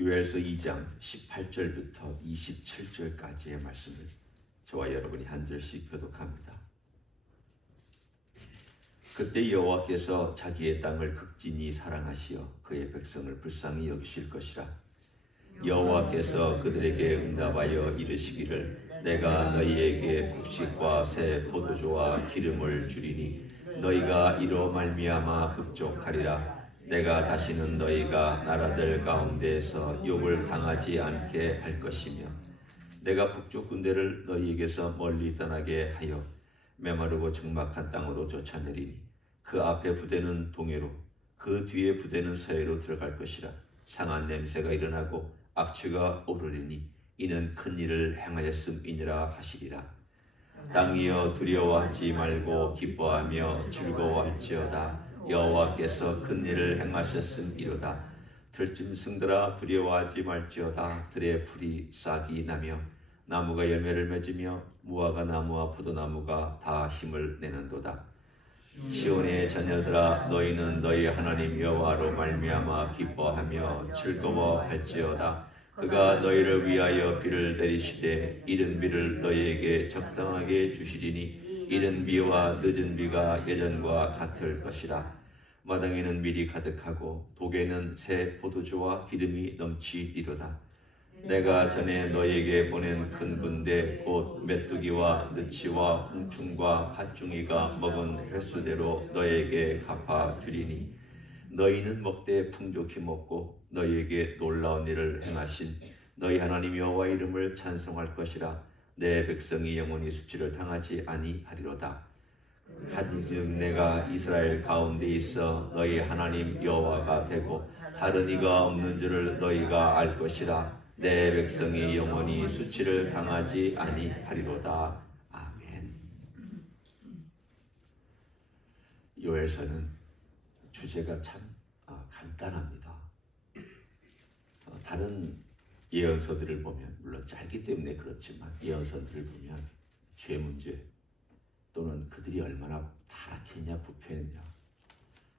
요엘서 2장 18절부터 27절까지의 말씀을 저와 여러분이 한 절씩 교독합니다. 그때 여호와께서 자기의 땅을 극진히 사랑하시어 그의 백성을 불쌍히 여기실 것이라. 여호와께서 그들에게 응답하여 이르시기를 내가 너희에게 곡식과 새 포도주와 기름을 주리니 너희가 이로 말미암아 흡족하리라. 내가 다시는 너희가 나라들 가운데에서 욕을 당하지 않게 할 것이며 내가 북쪽 군대를 너희에게서 멀리 떠나게 하여 메마르고 적막한 땅으로 쫓아내리니 그 앞에 부대는 동해로 그 뒤에 부대는 서해로 들어갈 것이라. 상한 냄새가 일어나고 악취가 오르리니 이는 큰 일을 행하였음이니라 하시리라. 땅이여 두려워하지 말고 기뻐하며 즐거워할지어다. 여호와께서 큰 일을 행하셨음이로다. 들짐승들아 두려워하지 말지어다. 들의 풀이 싹이 나며 나무가 열매를 맺으며 무화과 나무와 포도나무가 다 힘을 내는도다. 시온의 자녀들아 너희는 너희 하나님 여호와로 말미암아 기뻐하며 즐거워할지어다. 그가 너희를 위하여 비를 내리시되 이른 비를 너희에게 적당하게 주시리니 이른 비와 늦은 비가 예전과 같을 것이라. 마당에는 밀이 가득하고 독에는 새 포도주와 기름이 넘치리로다. 내가 전에 너희에게 보낸 큰 군대 곧 메뚜기와 느치와 홍충과 팥중이가 먹은 횟수대로 너희에게 갚아주리니 너희는 먹되 풍족히 먹고 너희에게 놀라운 일을 행하신 너희 하나님 여호와 이름을 찬송할 것이라. 내 백성이 영원히 수치를 당하지 아니하리로다. 간즉 내가 이스라엘 가운데 있어 너희 하나님 여호와가 되고 다른 이가 없는 줄을 너희가 알 것이라. 내 백성이 영원히 수치를 당하지 아니하리로다. 아멘. 요엘서는 주제가 참 간단합니다. 다른 예언서들을 보면 물론 짧기 때문에 그렇지만 예언서들을 보면 죄 문제 또는 그들이 얼마나 타락했냐 부패했냐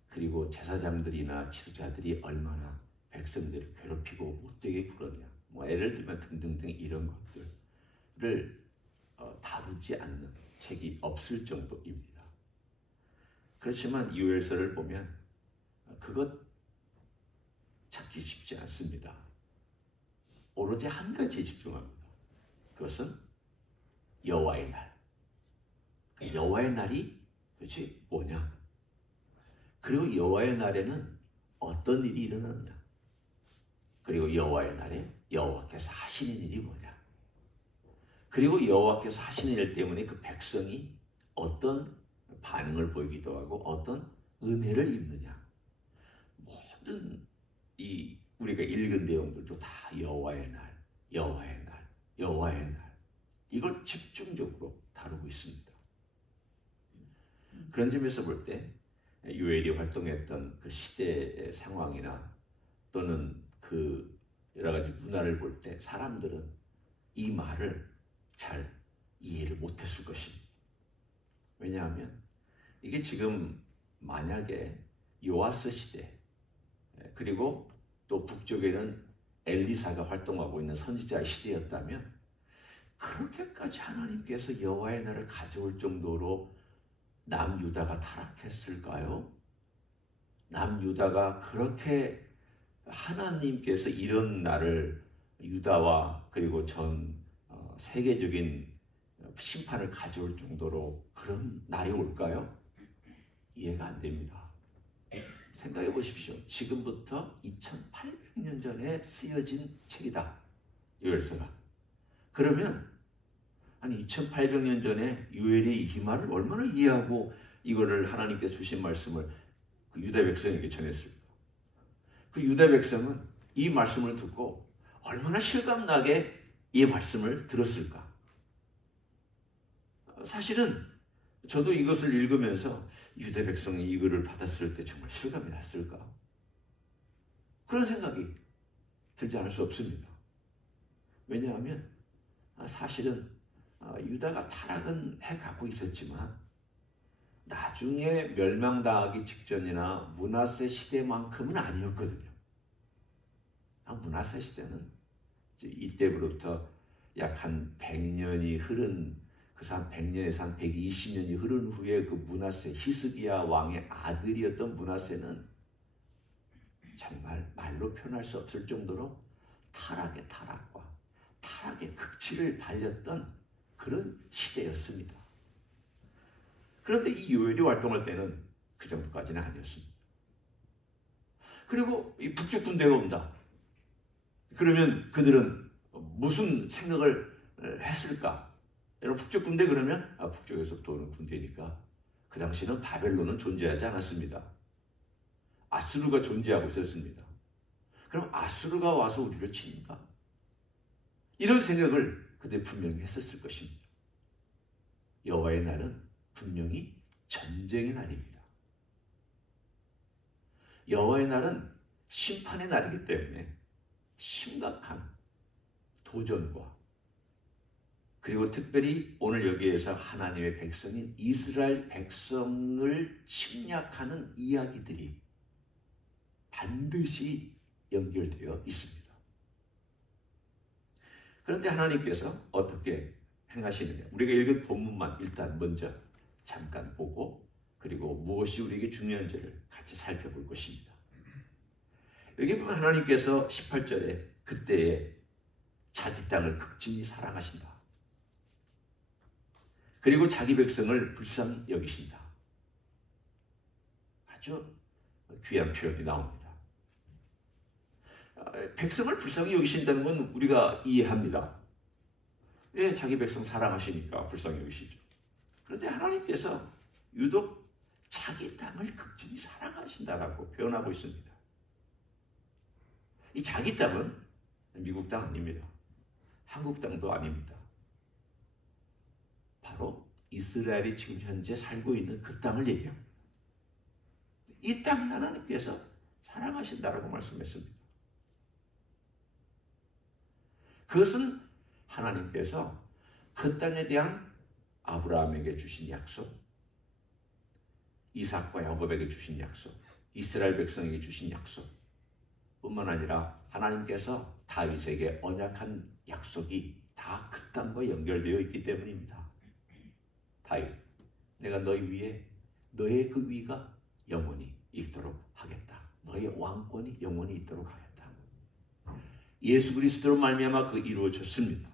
그리고 제사장들이나 지도자들이 얼마나 백성들을 괴롭히고 못되게 굴었냐 예를 들면 등등등 이런 것들을 다루지 않는 책이 없을 정도입니다. 그렇지만 요엘서를 보면 그것 찾기 쉽지 않습니다. 오로지 한 가지에 집중합니다. 그것은 여호와의 날. 그 여호와의 날이 도대체 뭐냐? 그리고 여호와의 날에는 어떤 일이 일어나느냐? 그리고 여호와의 날에 여호와께서 하시는 일이 뭐냐? 그리고 여호와께서 하시는 일 때문에 그 백성이 어떤 반응을 보이기도 하고 어떤 은혜를 입느냐? 모든 이 우리가 읽은 내용들도 다 여호와의 날, 여호와의 날, 여호와의 날 이걸 집중적으로 다루고 있습니다. 그런 점에서 볼 때 요엘이 활동했던 그 시대의 상황이나 또는 그 여러 가지 문화를 볼 때 사람들은 이 말을 잘 이해를 못했을 것입니다. 왜냐하면 이게 지금 만약에 요아스 시대 그리고 또 북쪽에는 엘리사가 활동하고 있는 선지자의 시대였다면 그렇게까지 하나님께서 여호와의 날을 가져올 정도로 남유다가 타락했을까요? 남유다가 그렇게 하나님께서 이런 날을 유다와 그리고 전 세계적인 심판을 가져올 정도로 그런 날이 올까요? 이해가 안 됩니다. 생각해 보십시오. 지금부터 2800년 전에 쓰여진 책이다. 요엘서가. 그러면 아니 2800년 전에 요엘이 이 말을 얼마나 이해하고 이거를 하나님께서 주신 말씀을 그 유다 백성에게 전했을까? 그 유다 백성은 이 말씀을 듣고 얼마나 실감나게 이 말씀을 들었을까? 사실은 저도 이것을 읽으면서 유다 백성이 이 글을 받았을 때 정말 실감이 났을까? 그런 생각이 들지 않을 수 없습니다. 왜냐하면 사실은 유다가 타락은 해가고 있었지만 나중에 멸망당하기 직전이나 므낫세 시대만큼은 아니었거든요. 므낫세 시대는 이때부터 약 한 100년이 흐른, 그래서 한 100년에서 한 120년이 흐른 후에 그 므낫세, 히스기야 왕의 아들이었던 므낫세는 정말 말로 표현할 수 없을 정도로 타락의 타락과 타락의 극치를 달렸던 그런 시대였습니다. 그런데 이 요엘이 활동할 때는 그 정도까지는 아니었습니다. 그리고 이 북쪽 군대가 온다. 그러면 그들은 무슨 생각을 했을까? 여러분, 북쪽 군대 그러면 북쪽에서 도는 군대니까 그 당시는 바벨론은 존재하지 않았습니다. 아수르가 존재하고 있었습니다. 그럼 아수르가 와서 우리를 치는가? 이런 생각을 그들 분명히 했었을 것입니다. 여호와의 날은 분명히 전쟁의 날입니다. 여호와의 날은 심판의 날이기 때문에 심각한 도전과, 그리고 특별히 오늘 여기에서 하나님의 백성인 이스라엘 백성을 침략하는 이야기들이 반드시 연결되어 있습니다. 그런데 하나님께서 어떻게 행하시느냐? 우리가 읽은 본문만 일단 먼저 잠깐 보고, 그리고 무엇이 우리에게 중요한지를 같이 살펴볼 것입니다. 여기 보면 하나님께서 18절에 그때에 자기 땅을 극진히 사랑하신다. 그리고 자기 백성을 불쌍히 여기신다. 아주 귀한 표현이 나옵니다. 백성을 불쌍히 여기신다는 건 우리가 이해합니다. 왜? 자기 백성 사랑하시니까 불쌍히 여기시죠. 그런데 하나님께서 유독 자기 땅을 극진히 사랑하신다라고 표현하고 있습니다. 이 자기 땅은 미국 땅 아닙니다. 한국 땅도 아닙니다. 바로 이스라엘이 지금 현재 살고 있는 그 땅을 얘기합니다. 이 땅을 하나님께서 사랑하신다라고 말씀했습니다. 그것은 하나님께서 그 땅에 대한 아브라함에게 주신 약속, 이삭과 야곱에게 주신 약속, 이스라엘 백성에게 주신 약속 뿐만 아니라 하나님께서 다윗에게 언약한 약속이 다 그 땅과 연결되어 있기 때문입니다. 다윗, 내가 너희 위에 너의 그 위가 영원히 있도록 하겠다. 너의 왕권이 영원히 있도록 하겠다. 예수 그리스도로 말미암아 그 이루어졌습니다.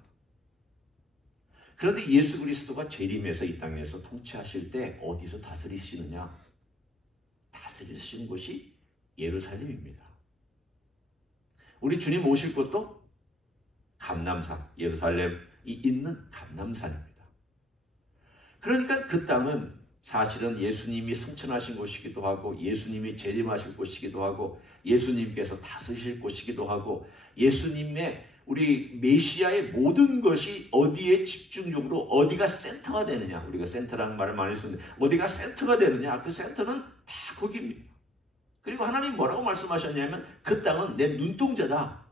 그런데 예수 그리스도가 재림해서 이 땅에서 통치하실 때 어디서 다스리시느냐? 다스리시는 곳이 예루살렘입니다. 우리 주님 오실 곳도 감람산, 예루살렘이 있는 감람산입니다. 그러니까 그 땅은 사실은 예수님이 승천하신 곳이기도 하고, 예수님이 재림하실 곳이기도 하고, 예수님께서 다스리실 곳이기도 하고, 예수님의 우리 메시아의 모든 것이 어디에 집중적으로 어디가 센터가 되느냐, 우리가 센터라는 말을 많이 쓰는데 어디가 센터가 되느냐, 그 센터는 다 거기입니다. 그리고 하나님 뭐라고 말씀하셨냐면 그 땅은 내 눈동자다.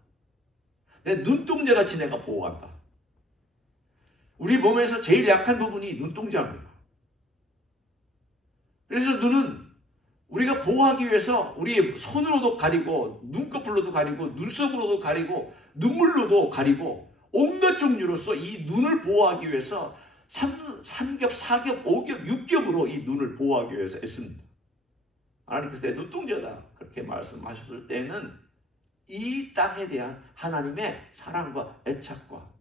내 눈동자같이 내가 보호한다. 우리 몸에서 제일 약한 부분이 눈동자입니다. 그래서 눈은 우리가 보호하기 위해서 우리 손으로도 가리고, 눈꺼풀로도 가리고, 눈썹으로도 가리고, 눈물로도 가리고, 온갖 종류로서 이 눈을 보호하기 위해서 3겹, 4겹, 5겹, 6겹으로 이 눈을 보호하기 위해서 애씁니다. 하나님께서 내 눈동자다 그렇게 말씀하셨을 때는 이 땅에 대한 하나님의 사랑과 애착과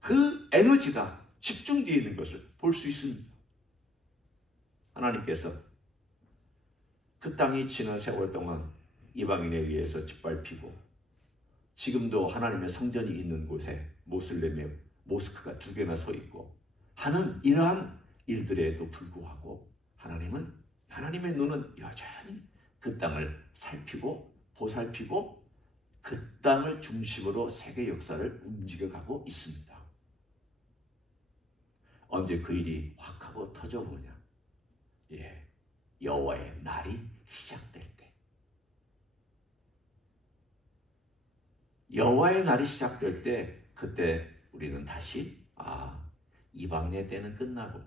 그 에너지가 집중되어 있는 것을 볼 수 있습니다. 하나님께서 그 땅이 지난 세월 동안 이방인에 의해서 짓밟히고, 지금도 하나님의 성전이 있는 곳에 모슬렘의 모스크가 2개나 서 있고 하는 이러한 일들에도 불구하고 하나님의 눈은 여전히 그 땅을 살피고 보살피고 그 땅을 중심으로 세계 역사를 움직여가고 있습니다. 언제 그 일이 확 하고 터져보냐? 여호와의 날이 시작될 때, 여호와의 날이 시작될 때, 그때 우리는 다시 이방인의 때는 끝나고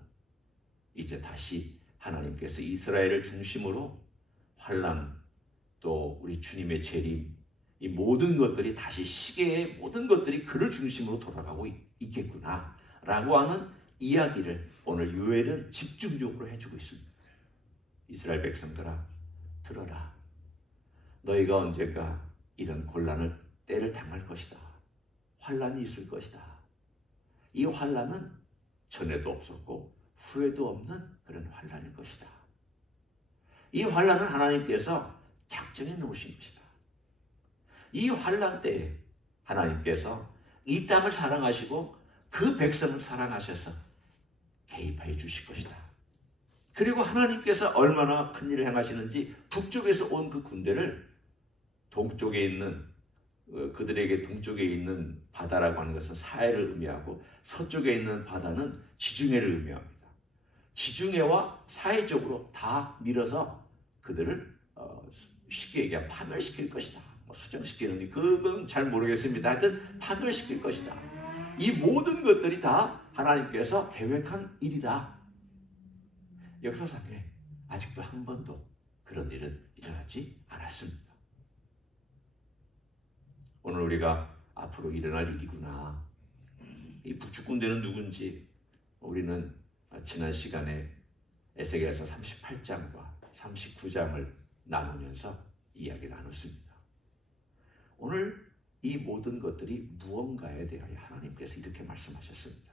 이제 다시 하나님께서 이스라엘을 중심으로 환난, 또 우리 주님의 재림, 이 모든 것들이 다시 시계의 모든 것들이 그를 중심으로 돌아가고 있겠구나 라고 하는 이야기를 오늘 요엘은 집중적으로 해주고 있습니다. 이스라엘 백성들아, 들어라. 너희가 언젠가 이런 곤란을 때를 당할 것이다. 환란이 있을 것이다. 이 환란은 전에도 없었고 후에도 없는 그런 환란일 것이다. 이 환란은 하나님께서 작정해 놓으신 것이다. 이 환란 때에 하나님께서 이 땅을 사랑하시고 그 백성을 사랑하셔서 개입해 주실 것이다. 그리고 하나님께서 얼마나 큰 일을 행하시는지 북쪽에서 온 그 군대를 동쪽에 있는 그들에게 동쪽에 있는 바다라고 하는 것은 사해를 의미하고 서쪽에 있는 바다는 지중해를 의미합니다. 지중해와 사해 쪽으로 다 밀어서 그들을 쉽게 얘기하면 파멸시킬 것이다. 수정시키는지 그건 잘 모르겠습니다. 하여튼 파멸시킬 것이다. 이 모든 것들이 다 하나님께서 계획한 일이다. 역사상에 아직도 한 번도 그런 일은 일어나지 않았습니다. 오늘 우리가 앞으로 일어날 일이구나. 이 북쪽 군대는 누군지 우리는 지난 시간에 에스겔서 38장과 39장을 나누면서 이야기 나눴습니다. 오늘 이 모든 것들이 무언가에 대하여 하나님께서 이렇게 말씀하셨습니다.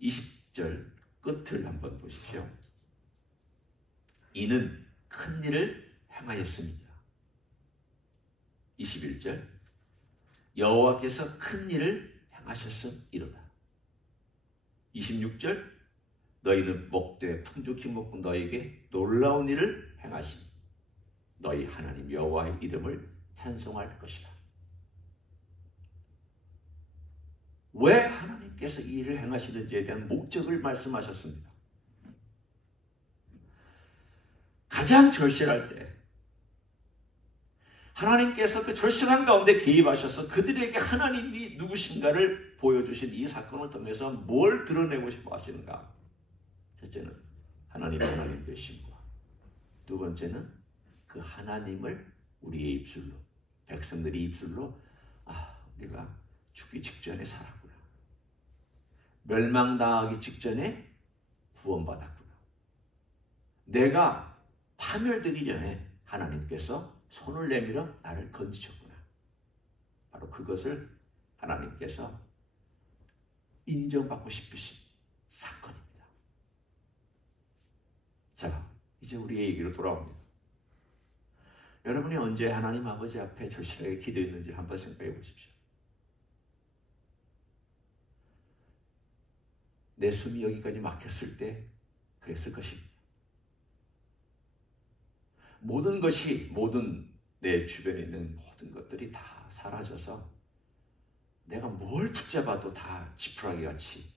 20절 끝을 한번 보십시오. 이는 큰 일을 행하였습니다. 21절 여호와께서 큰 일을 행하셨음이로다. 26절 너희는 먹되 풍족히 먹고 너희에게 놀라운 일을 행하시니 너희 하나님 여호와의 이름을 찬송할 것이라. 왜 하나님께서 이 일을 행하시는지에 대한 목적을 말씀하셨습니다. 가장 절실할 때 하나님께서 그 절실한 가운데 개입하셔서 그들에게 하나님이 누구신가를 보여주신 이 사건을 통해서 뭘 드러내고 싶어 하시는가? 첫째는 하나님의 하나님 되심과 두 번째는 그 하나님을 우리의 입술로, 백성들이 입술로 우리가 죽기 직전에 살았구나. 멸망당하기 직전에 구원받았구나. 내가 파멸되기 전에 하나님께서 손을 내밀어 나를 건지셨구나. 바로 그것을 하나님께서 인정받고 싶으신 사건입니다. 자, 이제 우리의 얘기로 돌아옵니다. 여러분이 언제 하나님 아버지 앞에 절실하게 기도했는지 한번 생각해 보십시오. 내 숨이 여기까지 막혔을 때 그랬을 것입니다. 모든 것이, 모든 내 주변에 있는 모든 것들이 다 사라져서 내가 뭘 붙잡아도 다 지푸라기 같이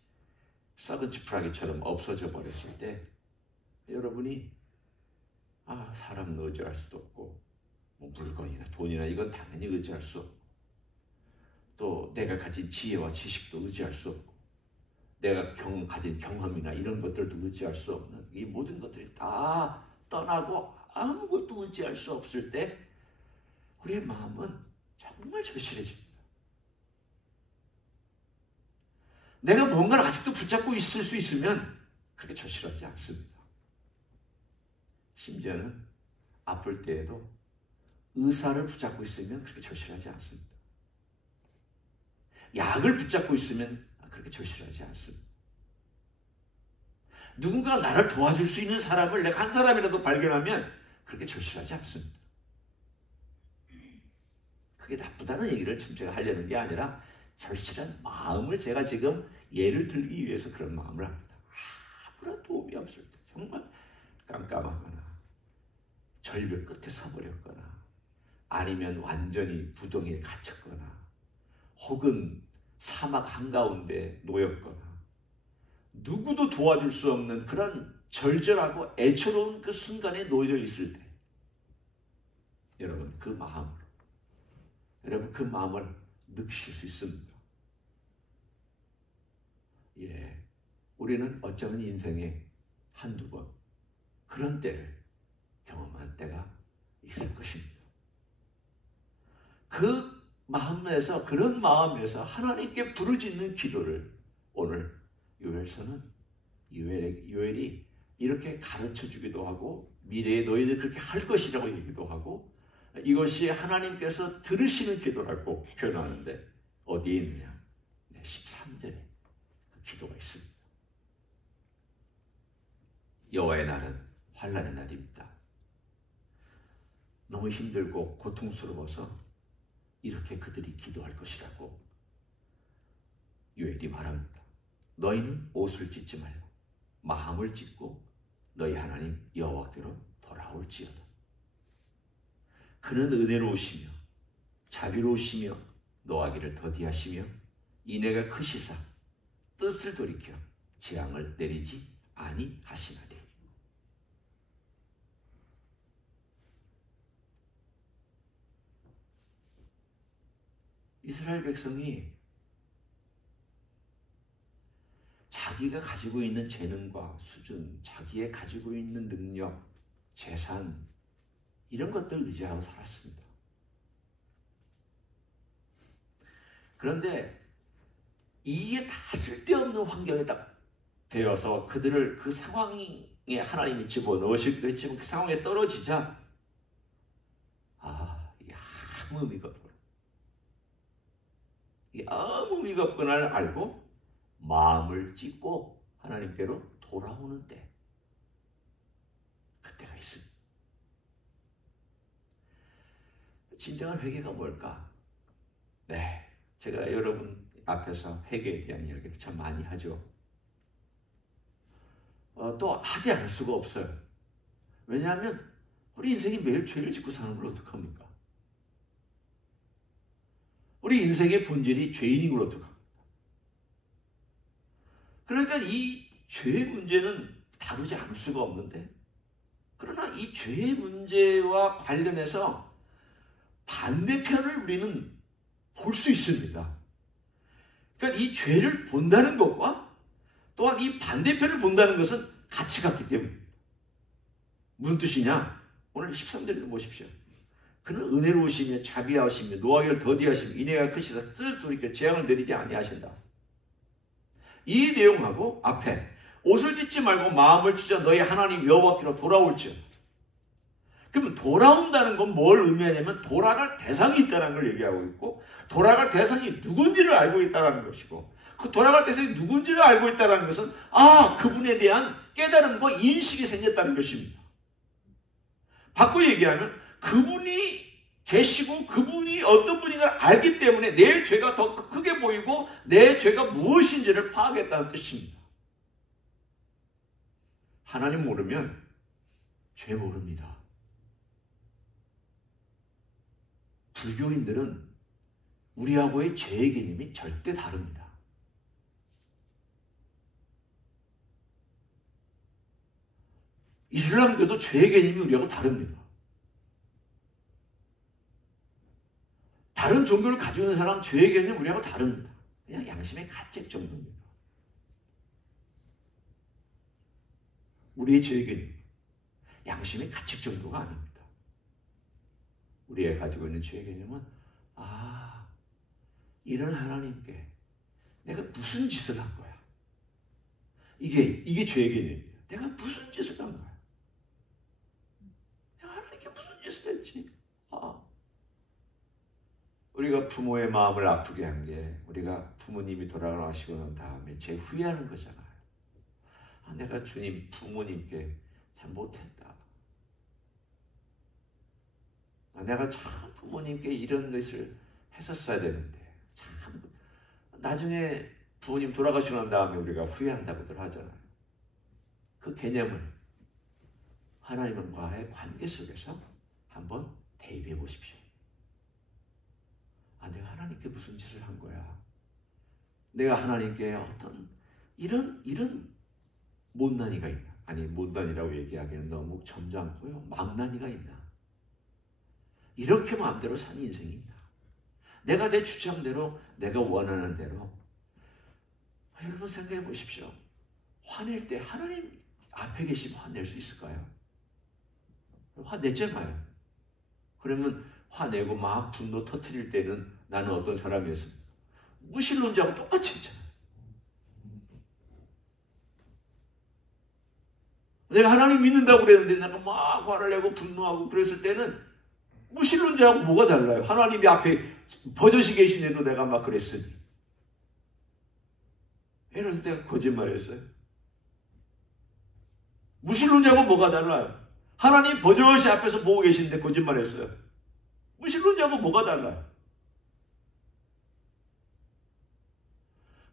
썩은 지푸라기처럼 없어져 버렸을 때 여러분이 사람은 의지할 수도 없고 물건이나 돈이나 이건 당연히 의지할 수 없고 또 내가 가진 지혜와 지식도 의지할 수 없고 내가 가진 경험이나 이런 것들도 의지할 수 없는 이 모든 것들이 다 떠나고 아무것도 의지할 수 없을 때 우리의 마음은 정말 절실해집니다. 내가 뭔가를 아직도 붙잡고 있을 수 있으면 그렇게 절실하지 않습니다. 심지어는 아플 때에도 의사를 붙잡고 있으면 그렇게 절실하지 않습니다. 약을 붙잡고 있으면 그렇게 절실하지 않습니다. 누군가 나를 도와줄 수 있는 사람을 내가 한 사람이라도 발견하면 그렇게 절실하지 않습니다. 그게 나쁘다는 얘기를 지금 제가 하려는 게 아니라 절실한 마음을 제가 지금 예를 들기 위해서 그런 마음을 합니다. 아무런 도움이 없을 때 정말 깜깜하거나 절벽 끝에 서버렸거나 아니면 완전히 구덩이에 갇혔거나 혹은 사막 한가운데 놓였거나 누구도 도와줄 수 없는 그런 절절하고 애처로운 그 순간에 놓여 있을 때 여러분 그 마음을 느끼실 수 있습니다. 우리는 어쩌면 인생에 한두 번 그런 때를 경험한 때가 있을 것입니다. 그 마음에서, 그런 마음에서 하나님께 부르짖는 기도를 오늘 요엘이 이렇게 가르쳐주기도 하고 미래에 너희들 그렇게 할 것이라고 얘기도 하고 이것이 하나님께서 들으시는 기도라고 표현하는데 어디에 있느냐? 13절에 그 기도가 있습니다. 여호와의 날은 환난의 날입니다. 너무 힘들고 고통스러워서 이렇게 그들이 기도할 것이라고 요엘이 말합니다. 너희는 옷을 찢지 말고 마음을 찢고 너희 하나님 여호와께로 돌아올지어다. 그는 은혜로우시며 자비로우시며 노하기를 더디하시며 인애가 크시사 뜻을 돌이켜 재앙을 내리지 아니하시나니. 이스라엘 백성이 자기가 가지고 있는 재능과 수준, 자기의 가지고 있는 능력, 재산 이런 것들을 의지하고 살았습니다. 그런데 이게 다 쓸데없는 환경에 딱 되어서 그들을 그 상황에 하나님이 집어넣으시기도 했지만 그 상황에 떨어지자 이게 아무 의미가 없구나. 이게 아무 의미가 없구나를 알고 마음을 찢고 하나님께로 돌아오는 때 그때가 있습니다. 진정한 회개가 뭘까? 네, 제가 여러분 앞에서 회개에 대한 이야기를 참 많이 하죠. 또 하지 않을 수가 없어요. 왜냐하면 우리 인생이 매일 죄를 짓고 사는 걸 어떡합니까? 우리 인생의 본질이 죄인인 걸 어떡합니까? 그러니까 이 죄의 문제는 다루지 않을 수가 없는데 그러나 이 죄의 문제와 관련해서 반대편을 우리는 볼 수 있습니다. 그러니까 이 죄를 본다는 것과 또한 이 반대편을 본다는 것은 같이 갔기 때문입니다. 무슨 뜻이냐? 오늘 13절에도 보십시오. 그는 은혜로우시며 자비하시며 노하기를 더디하시며 인애가 크시사 뜻을 돌이켜 재앙을 내리지 아니하신다. 이 내용하고 앞에 옷을 찢지 말고 마음을 찢어 너희 하나님 여호와께로 돌아올지어다. 그러면 돌아온다는 건 뭘 의미하냐면 돌아갈 대상이 있다는 걸 얘기하고 있고 돌아갈 대상이 누군지를 알고 있다는 것이고 그 돌아갈 대상이 누군지를 알고 있다는 것은 그분에 대한 깨달음과 인식이 생겼다는 것입니다. 바꿔 얘기하면 그분이 계시고 그분이 어떤 분인가를 알기 때문에 내 죄가 더 크게 보이고 내 죄가 무엇인지를 파악했다는 뜻입니다. 하나님 모르면 죄 모릅니다. 불교인들은 우리하고의 죄의 개념이 절대 다릅니다. 이슬람교도 죄의 개념이 우리하고 다릅니다. 다른 종교를 가지고 있는 사람은 죄의 개념이 우리하고 다릅니다. 그냥 양심의 가책 정도입니다. 우리의 죄의 개념, 양심의 가책 정도가 아닙니다. 우리가 가지고 있는 죄의 개념은 이런 하나님께 내가 무슨 짓을 한 거야. 이게 죄의 개념이에요. 내가 무슨 짓을 한 거야. 내가 하나님께 무슨 짓을 했지. 우리가 부모의 마음을 아프게 한 게 우리가 부모님이 돌아가시고 난 다음에 제 후회하는 거잖아요. 내가 주님 부모님께 잘못했다. 내가 참 부모님께 이런 것을 했었어야 되는데 참 나중에 부모님 돌아가시고 난 다음에 우리가 후회한다고들 하잖아요. 그 개념을 하나님과의 관계 속에서 한번 대입해 보십시오. 내가 하나님께 무슨 짓을 한 거야? 내가 하나님께 어떤 이런 못난이가 있나? 아니 못난이라고 얘기하기에는 너무 점잖고요. 망난이가 있나? 이렇게 마음대로 사는 인생이 있나? 내가 내 주장대로 내가 원하는 대로 여러분 생각해 보십시오. 화낼 때 하나님 앞에 계시면 화낼 수 있을까요? 화내잖아요. 그러면 화내고 막 분노 터뜨릴 때는 나는 어떤 사람이었습니까? 무신론자하고 똑같이 했잖아요. 내가 하나님 믿는다고 그랬는데 내가 막 화를 내고 분노하고 그랬을 때는 무신론자하고 뭐가 달라요? 하나님이 앞에 버젓이 계시는데도 내가 막 그랬으니. 이럴 때 내가 거짓말했어요. 무신론자하고 뭐가 달라요? 하나님 버젓이 앞에서 보고 계시는데 거짓말했어요. 무신론자하고 뭐가 달라요?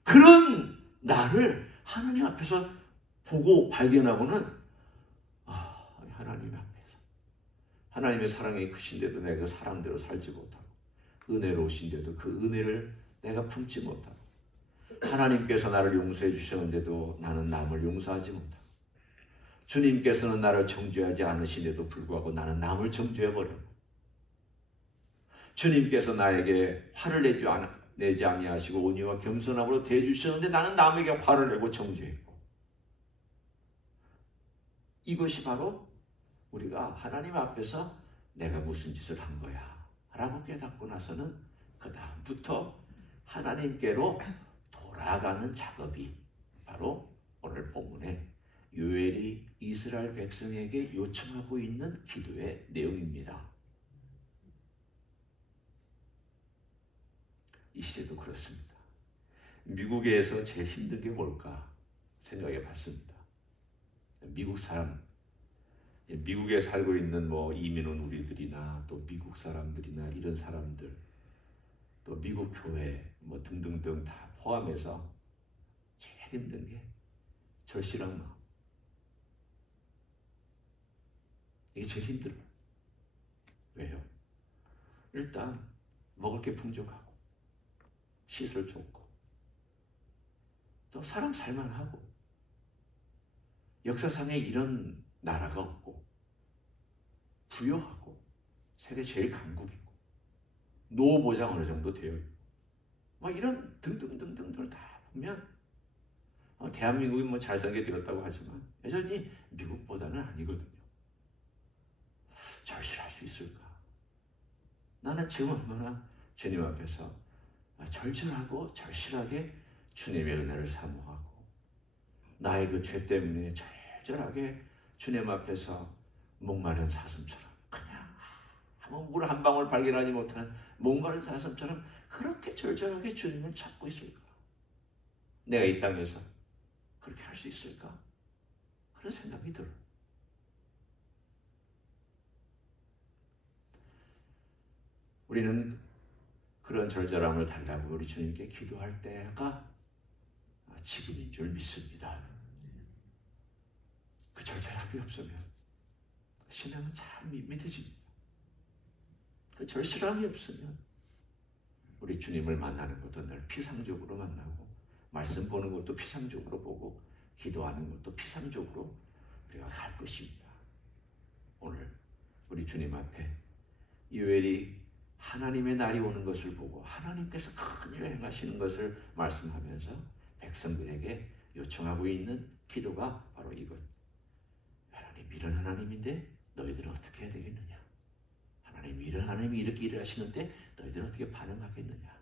그런 나를 하나님 앞에서 보고 발견하고는 하나님 앞에서 하나님의 사랑이 크신데도 내가 그 사랑대로 살지 못하고 은혜로우신데도 그 은혜를 내가 품지 못하고 하나님께서 나를 용서해 주셨는데도 나는 남을 용서하지 못하고 주님께서는 나를 정죄하지 않으시는데도 불구하고 나는 남을 정죄해버려요. 주님께서 나에게 화를 내지 아니하시고 온유와 겸손함으로 대해주셨는데 나는 남에게 화를 내고 정죄했고, 이것이 바로 우리가 하나님 앞에서 내가 무슨 짓을 한 거야 라고 깨닫고 나서는 그 다음부터 하나님께로 돌아가는 작업이 바로 오늘 본문에 요엘이 이스라엘 백성에게 요청하고 있는 기도의 내용입니다. 이 시대도 그렇습니다. 미국에서 제일 힘든 게 뭘까 생각해 봤습니다. 미국 사람, 미국에 살고 있는 이민 온 우리들이나 또 미국 사람들이나 이런 사람들, 또 미국 교회 등등등 다 포함해서 제일 힘든 게 절실한 마음. 이게 제일 힘들어요. 왜요? 일단 먹을 게 풍족하고 시설 좋고 또 사람 살만하고 역사상에 이런 나라가 없고 부유하고 세계 제일 강국이고 노후 보장 어느 정도 되어 있고 이런 등등등등들 다 보면 대한민국이 잘생겨 들었다고 하지만 여전히 미국보다는 아니거든요. 절실할 수 있을까? 나는 지금 얼마나 주님 앞에서 절절하고 절실하게 주님의 은혜를 사모하고 나의 그 죄 때문에 절절하게 주님 앞에서 목마른 사슴처럼 그냥 아무 물 한 방울 발견하지 못한 목마른 사슴처럼 그렇게 절절하게 주님을 찾고 있을까? 내가 이 땅에서 그렇게 할 수 있을까? 그런 생각이 들어요. 우리는 그런 절절함을 달라고 우리 주님께 기도할 때가 지금인 줄 믿습니다. 그 절절함이 없으면 신앙은 참 밋밋해집니다. 그 절실함이 없으면 우리 주님을 만나는 것도 늘 피상적으로 만나고 말씀 보는 것도 피상적으로 보고 기도하는 것도 피상적으로 우리가 갈 것입니다. 오늘 우리 주님 앞에 요엘이 하나님의 날이 오는 것을 보고 하나님께서 큰 일을 행하시는 것을 말씀하면서 백성들에게 요청하고 있는 기도가 바로 이것. 하나님 이런 하나님인데 너희들은 어떻게 해야 되겠느냐? 하나님 이런 하나님이 이렇게 일을 하시는데 너희들은 어떻게 반응하겠느냐?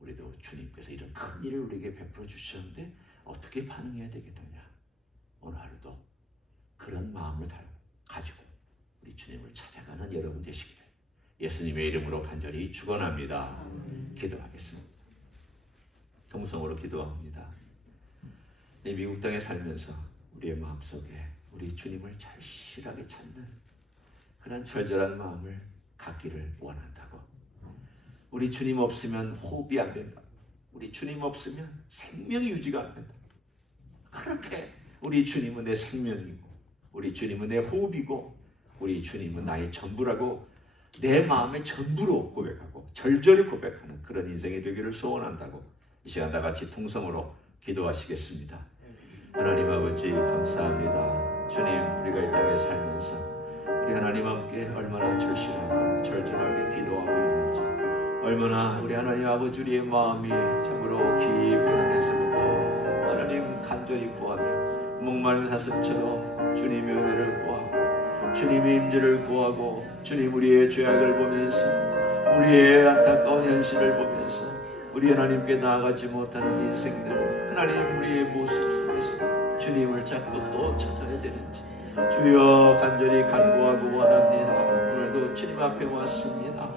우리도 주님께서 이런 큰 일을 우리에게 베풀어 주셨는데 어떻게 반응해야 되겠느냐? 오늘 하루도 그런 마음을 가지고 우리 주님을 찾아가는 여러분 되시기를 예수님의 이름으로 간절히 축원합니다. 기도하겠습니다. 통성으로 기도합니다. 이 미국 땅에 살면서 우리의 마음속에 우리 주님을 절실하게 찾는 그런 절절한 마음을 갖기를 원한다고. 우리 주님 없으면 호흡이 안 된다. 우리 주님 없으면 생명이 유지가 안 된다. 그렇게 우리 주님은 내 생명이고 우리 주님은 내 호흡이고 우리 주님은 나의 전부라고 내 마음의 전부로 고백하고 절절히 고백하는 그런 인생이 되기를 소원한다고 이 시간 다 같이 통성으로 기도하시겠습니다. 하나님 아버지 감사합니다. 주님 우리가 이 땅에 살면서 우리 하나님 함께 얼마나 절실하고 절절하게 기도하고 있는지 얼마나 우리 하나님 아버지 우리의 마음이 참으로 깊은 안에서부터 하나님 간절히 구하며 목마른 사슴처럼 주님의 은혜를 구하고 주님의 임재를 구하고 주님 우리의 죄악을 보면서 우리의 안타까운 현실을 보면서 우리 하나님께 나아가지 못하는 인생들 하나님 우리의 모습 속에서 주님을 자꾸 또 찾아야 되는지 주여 간절히 간구하고 원합니다. 오늘도 주님 앞에 왔습니다.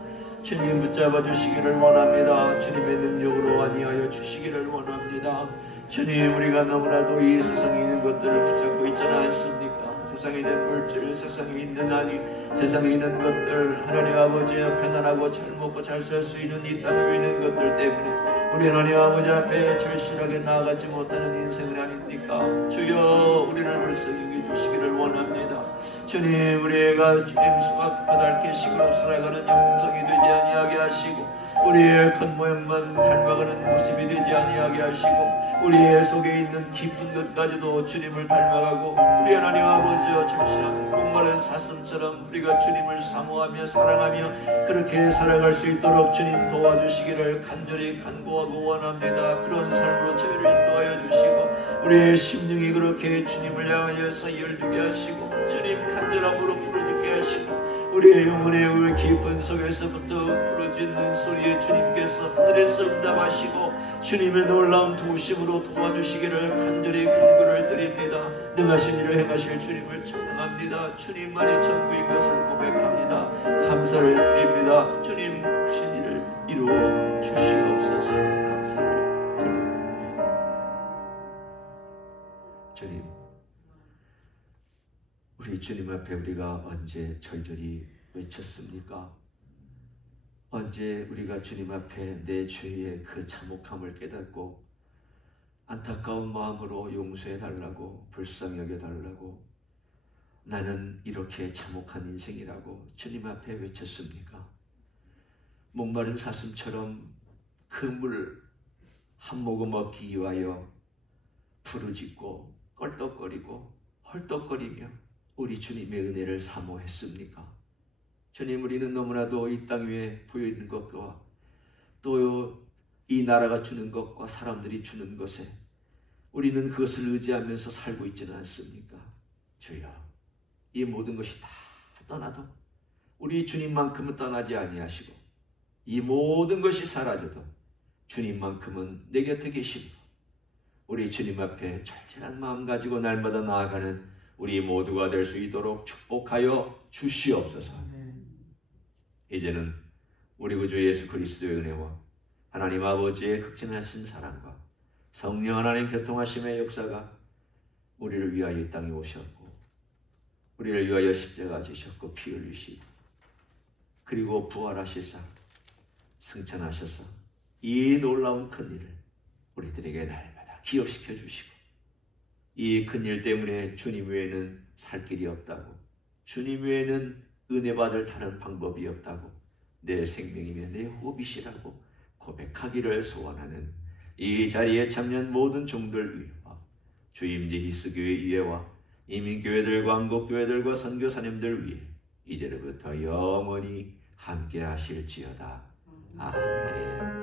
주님 붙잡아 주시기를 원합니다. 주님의 능력으로 아니하여 주시기를 원합니다. 주님 우리가 너무나도 이 세상에 있는 것들을 붙잡고 있잖아 않습니까? 세상에 있는 물질, 세상에 있는 아니, 세상에 있는 것들 하나님 아버지의 편안하고 잘 먹고 잘 살 수 있는 이 땅 위에 있는 것들 때문에 우리 하나님 아버지 앞에 절실하게 나아가지 못하는 인생은 아닙니까? 주여 우리를 불쌍히 여겨주시기를 원합니다. 주님 우리가 주님 수가 까닭게 식으로 살아가는 영성이 되지 아니하게 하시고 우리의 겉모양만 닮아가는 모습이 되지 아니하게 하시고 우리의 속에 있는 깊은 것까지도 주님을 닮아가고 우리 하나님 아버지와 절실한 목마른 사슴처럼 우리가 주님을 사모하며 사랑하며 그렇게 살아갈 수 있도록 주님 도와주시기를 간절히 간구하고 원합니다. 그런 삶으로 저희를 인도하여 주시고 우리의 심령이 그렇게 주님을 향하여서 열리게 하시고 주님 간절함으로 부르짖게 하시고 우리의 영혼의 깊은 속에서부터 부르짖는 소리에 주님께서 하늘에서 응답하시고 주님의 놀라운 도우심으로 도와주시기를 간절히 간구를 드립니다. 능하신 일을 행하실 주님을 찬양합니다. 주님만이 전부인 것을 고백합니다. 감사를 드립니다. 주님 크신 일을 이루어 주시옵소서. 감사를 드립니다. 주님 우리 주님 앞에 우리가 언제 절절히 외쳤습니까? 언제 우리가 주님 앞에 내 죄의 그 참혹함을 깨닫고 안타까운 마음으로 용서해달라고 불쌍히 여겨달라고 나는 이렇게 참혹한 인생이라고 주님 앞에 외쳤습니까? 목마른 사슴처럼 그 물 한 모금 얻기 위하여 부르짖고 껄떡거리고 헐떡거리며 우리 주님의 은혜를 사모했습니까? 주님 우리는 너무나도 이 땅 위에 보여있는 것과 또 이 나라가 주는 것과 사람들이 주는 것에 우리는 그것을 의지하면서 살고 있지는 않습니까? 주여 이 모든 것이 다 떠나도 우리 주님만큼은 떠나지 아니하시고 이 모든 것이 사라져도 주님만큼은 내 곁에 계시고 우리 주님 앞에 절실한 마음 가지고 날마다 나아가는 우리 모두가 될 수 있도록 축복하여 주시옵소서. 이제는 우리 구주 예수 그리스도의 은혜와 하나님 아버지의 극진하신 사랑과 성령 하나님 교통하심의 역사가 우리를 위하여 이 땅에 오셨고 우리를 위하여 십자가 지셨고 피 흘리시고 그리고 부활하시사 승천하셔서 이 놀라운 큰일을 우리들에게 날마다 기억시켜 주시고 이 큰일 때문에 주님 외에는 살 길이 없다고 주님 외에는 은혜 받을 다른 방법이 없다고 내 생명이며 내 호흡이시라고 고백하기를 소원하는 이 자리에 참여한 모든 종들 위와 주임제 히스교회 이회와 이민교회들과 한국교회들과 선교사님들 위해 이제로부터 영원히 함께 하실지어다. 아멘.